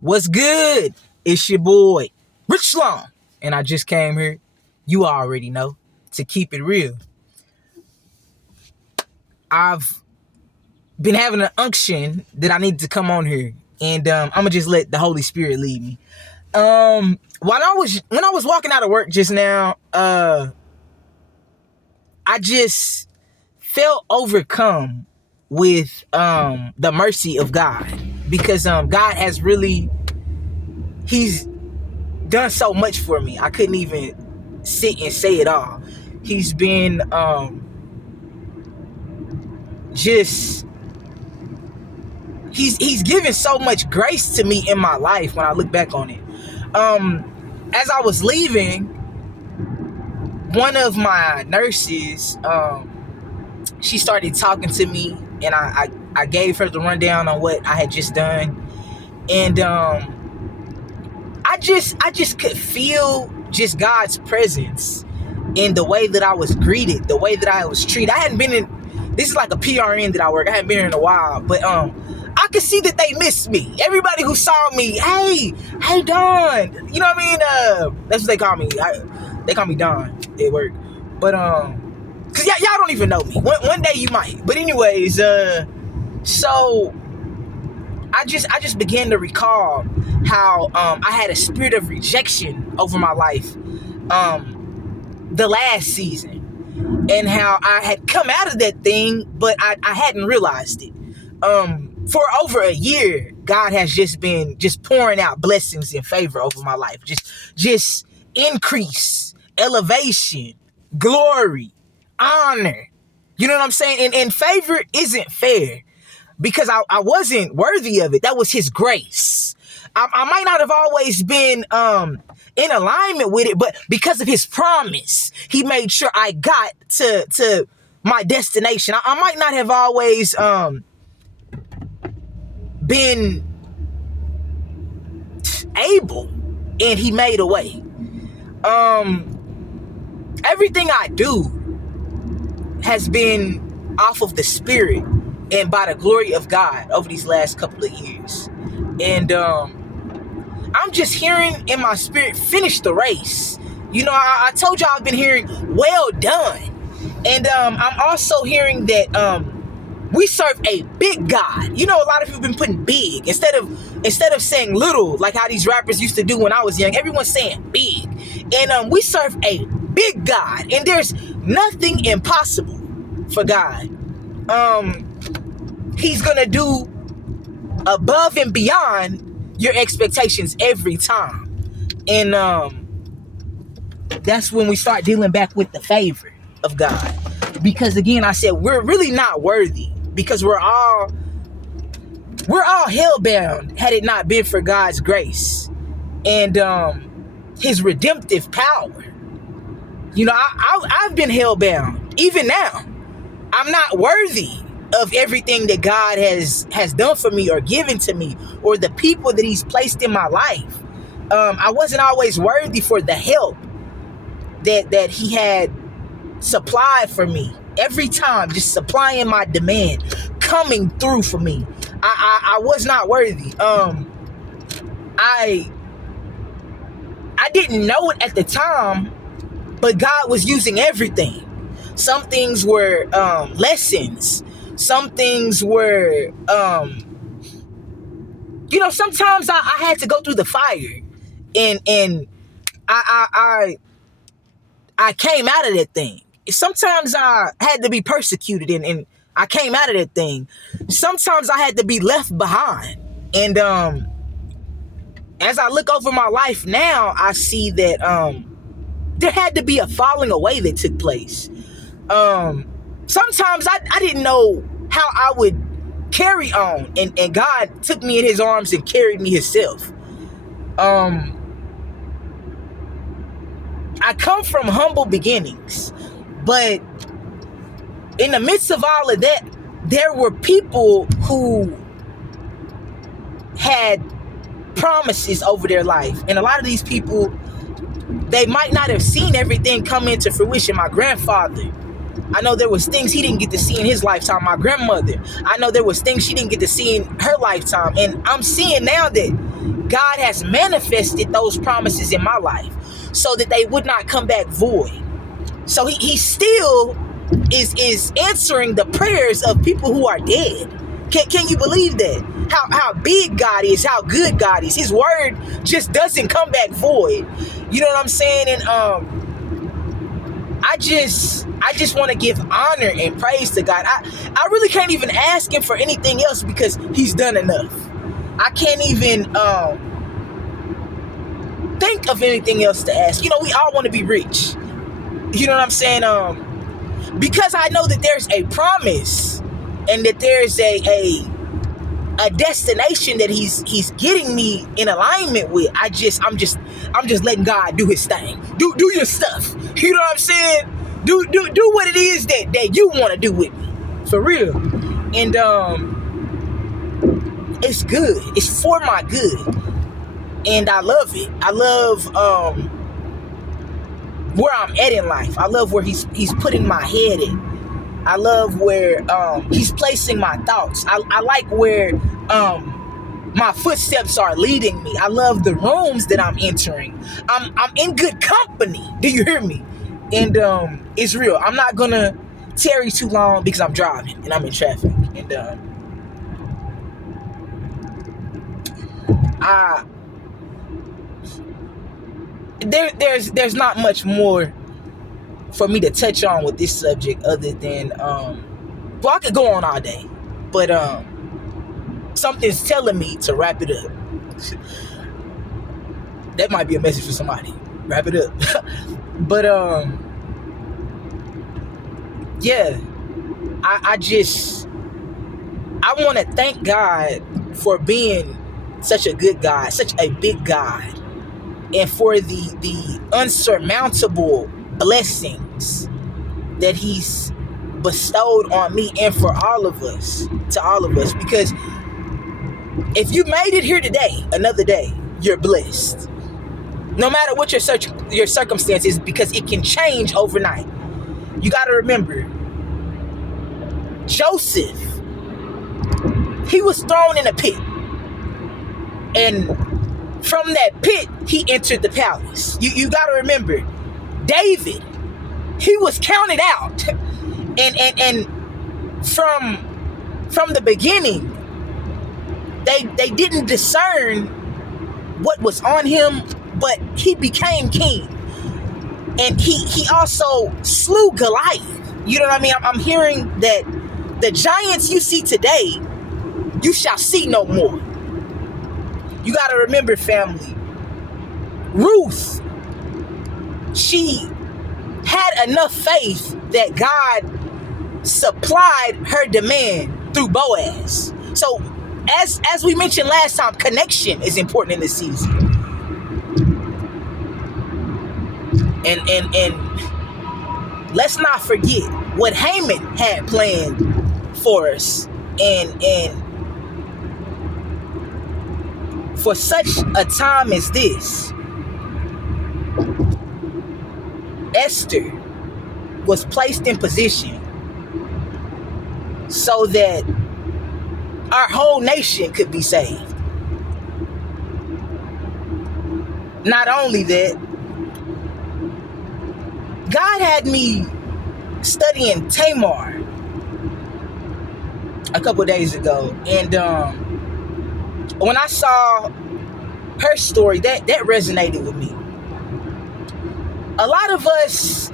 What's good? It's your boy, Rich Long. And I just came here, you already know, to keep it real. I've been having an unction that I need to come on here. And I'm going to just let the Holy Spirit lead me. When I was walking out of work just now, I just felt overcome with the mercy of God. Because God has He's done so much for me. I couldn't even sit and say it all. He's been he's given so much grace to me in my life when I look back on it. As I was leaving, one of my nurses, she started talking to me, and I gave her the rundown on what I had just done. And I just could feel just God's presence in the way that I was greeted, the way that I was treated. This is like a PRN that I work. I hadn't been here in a while, but I could see that they missed me. Everybody who saw me, hey Don, you know what I mean? That's what they call me. They call me Don at work. But cause y'all don't even know me. One day you might. But anyways, so I just began to recall how I had a spirit of rejection over my life the last season, and how I had come out of that thing, but I hadn't realized it. For over a year, God has just been pouring out blessings and favor over my life. Just increase, elevation, glory, honor. You know what I'm saying? And favor isn't fair, because I wasn't worthy of it. That was his grace. I might not have always been in alignment with it, but because of his promise, he made sure I got to my destination. I might not have always been able, and he made a way. Everything I do has been off of the Spirit and by the glory of God over these last couple of years. And I'm just hearing in my spirit, finish the race. You know, I told y'all I've been hearing, well done. And I'm also hearing that we serve a big God. You know, a lot of people have been putting big instead of saying little, like how these rappers used to do when I was young. Everyone's saying big. And we serve a big God. And there's nothing impossible for God. He's gonna do above and beyond your expectations every time. And that's when we start dealing back with the favor of God. Because again, I said, we're really not worthy, because we're all hellbound had it not been for God's grace and his redemptive power. You know, I've been hellbound. Even now, I'm not worthy of everything that God has done for me or given to me, or the people that he's placed in my life. I wasn't always worthy for the help that he had supplied for me. Every time, just supplying my demand, coming through for me. I was not worthy. I didn't know it at the time, but God was using everything. Some things were lessons. Some things were, sometimes I had to go through the fire, and I came out of that thing. Sometimes I had to be persecuted, and I came out of that thing. Sometimes I had to be left behind. And as I look over my life now, I see that there had to be a falling away that took place. Sometimes I didn't know how I would carry on, and God took me in his arms and carried me himself. I come from humble beginnings, but in the midst of all of that, there were people who had promises over their life. And a lot of these people, they might not have seen everything come into fruition. My grandfather, I know there was things he didn't get to see in his lifetime. My grandmother, I know there was things she didn't get to see in her lifetime. And I'm seeing now that God has manifested those promises in my life so that they would not come back void. So he still is answering the prayers of people who are dead. Can you believe that? How big God is, how good God is. His word just doesn't come back void. You know what I'm saying? And I just want to give honor and praise to God. I really can't even ask him for anything else because he's done enough. I can't even think of anything else to ask. You know, we all want to be rich. You know what I'm saying? Because I know that there's a promise and that there's a destination that he's getting me in alignment with. I'm just letting God do his thing. Do your stuff. You know what I'm saying? Do what it is that you want to do with me. For real. And it's good. It's for my good. And I love it. I love where I'm at in life. I love where he's putting my head in. I love where he's placing my thoughts. I like where my footsteps are leading me. I love the rooms that I'm entering. I'm in good company. Do you hear me? And it's real. I'm not gonna tarry too long because I'm driving and I'm in traffic. And there's not much more for me to touch on with this subject other than well, I could go on all day, but something's telling me to wrap it up. That might be a message for somebody. Wrap it up. But yeah, I want to thank God for being such a good God, such a big God, and for the unsurmountable blessings that he's bestowed on me and for all of us, because if you made it here today, another day, you're blessed. No matter what your circumstance is, because it can change overnight. You got to remember, Joseph, he was thrown in a pit. And from that pit, he entered the palace. You got to remember, David, he was counted out. And from the beginning, they didn't discern what was on him, but he became king. And he also slew Goliath. You know what I mean? I'm hearing that the giants you see today, you shall see no more. You got to remember, family, Ruth, she had enough faith that God supplied her demand through Boaz. So as we mentioned last time, connection is important in this season. And let's not forget what Haman had planned for us. And for such a time as this, Esther was placed in position so that our whole nation could be saved. Not only that, God had me studying Tamar a couple days ago, and when I saw her story, that resonated with me. A lot of us,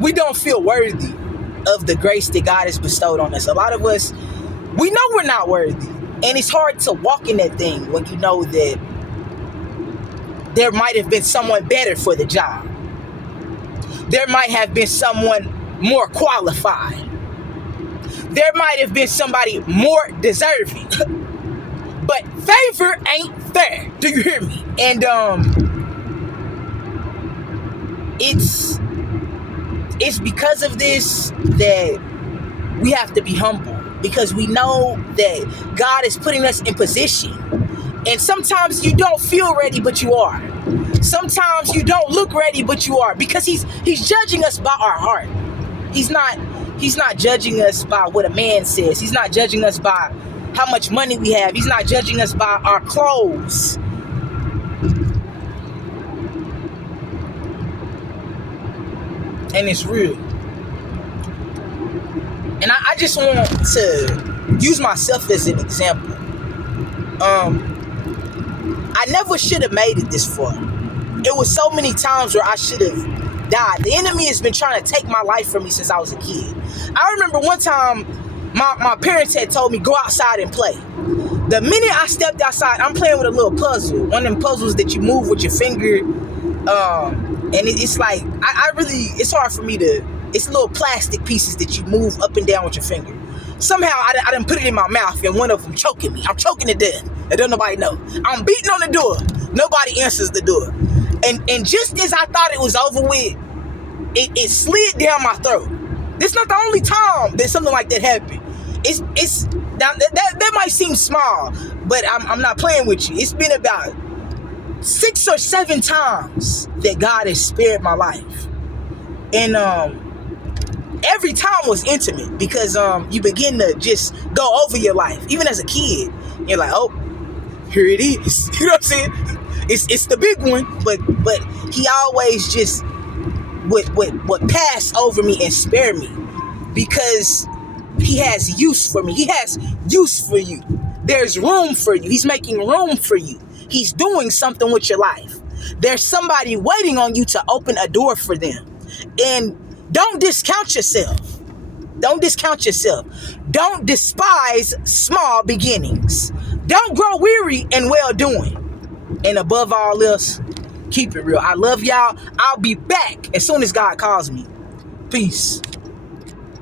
we don't feel worthy of the grace that God has bestowed on us. A lot of us, we know we're not worthy, and it's hard to walk in that thing when you know that there might have been someone better for the job. There might have been someone more qualified. There might have been somebody more deserving. But favor ain't fair. Do you hear me? And it's because of this that we have to be humble, because we know that God is putting us in position. And sometimes you don't feel ready, but you are. Sometimes you don't look ready, but you are, because he's judging us by our heart. He's not judging us by what a man says. He's not judging us by how much money we have. He's not judging us by our clothes. and it's real. And I just want to use myself as an example. I never should have made it this far. It was so many times where I should have died. The enemy has been trying to take my life from me since I was a kid. I remember one time my parents had told me, go outside and play. The minute I stepped outside, I'm playing with a little puzzle. One of them puzzles that you move with your finger. And it's like, I really, it's hard for me to, it's little plastic pieces that you move up and down with your finger. Somehow I done put it in my mouth and one of them choking me. I'm choking to death. And don't nobody know. I'm beating on the door. Nobody answers the door. And just as I thought it was over with, it slid down my throat. This is not the only time that something like that happened. It's that might seem small, but I'm not playing with you. It's been about 6 or 7 times that God has spared my life. And every time was intimate because you begin to just go over your life. Even as a kid, you're like, oh, here it is. You know what I'm saying? It's the big one, but he always just would pass over me and spare me because he has use for me. He has use for you. There's room for you. He's making room for you. He's doing something with your life. There's somebody waiting on you to open a door for them. And don't discount yourself. Don't discount yourself. Don't despise small beginnings. Don't grow weary in well-doing. And above all else, keep it real. I love y'all. I'll be back as soon as God calls me. Peace.